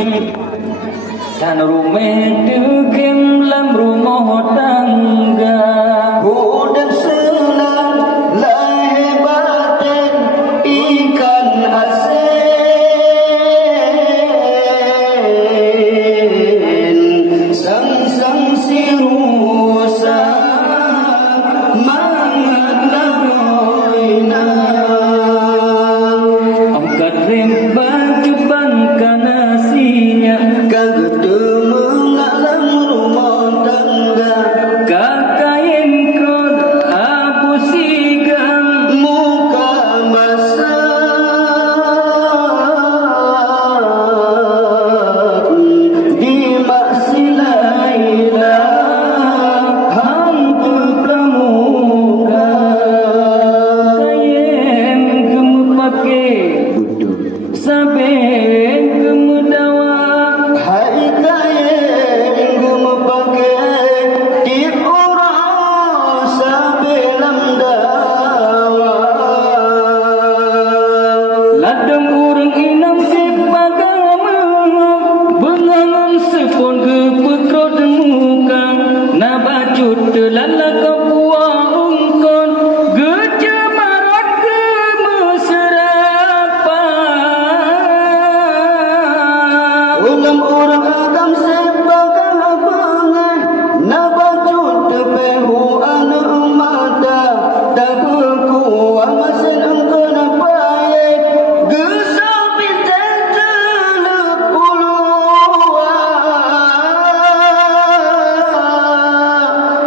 Dan rumah degem lam rumah tangga. Budak senang lahir batin ikan asin. Sang-sang si rusa mangat lagoina. Angkat rembang ceban kanasinya. Ketemu alam rumah tangga. Kakain kod abu sigang. Muka masak di maksilaila hantu pramuka. Kayen kemu pakai sampai kemu dawa. Hai kain gemu pakai di orang sabelam dawa. Ladang urang inam sepagama. Bengangan sepon ke pekrot muka. Nabacut telala kapua ungkon. Gejemarat ke meserapan. Ulam orang agam sebagai abangan nabacut tepehu anak mata tabuku amasan engkau napai gesau bintang telepuluan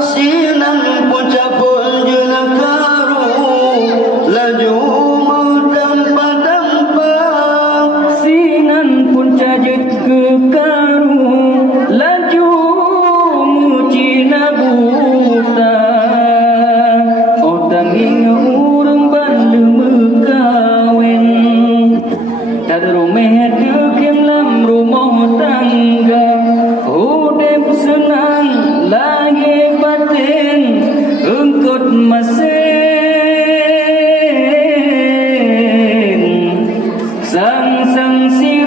sinan puncak pun jelakaru laju tanpa-tanpa. Sinan pun cajet ke karu. Laju muci nabuta. Otang inga urang bandu mekawin. Tad rumah degem lam rumah tangga. Udep senang lagi batin. Engkot masin. Sang-sang si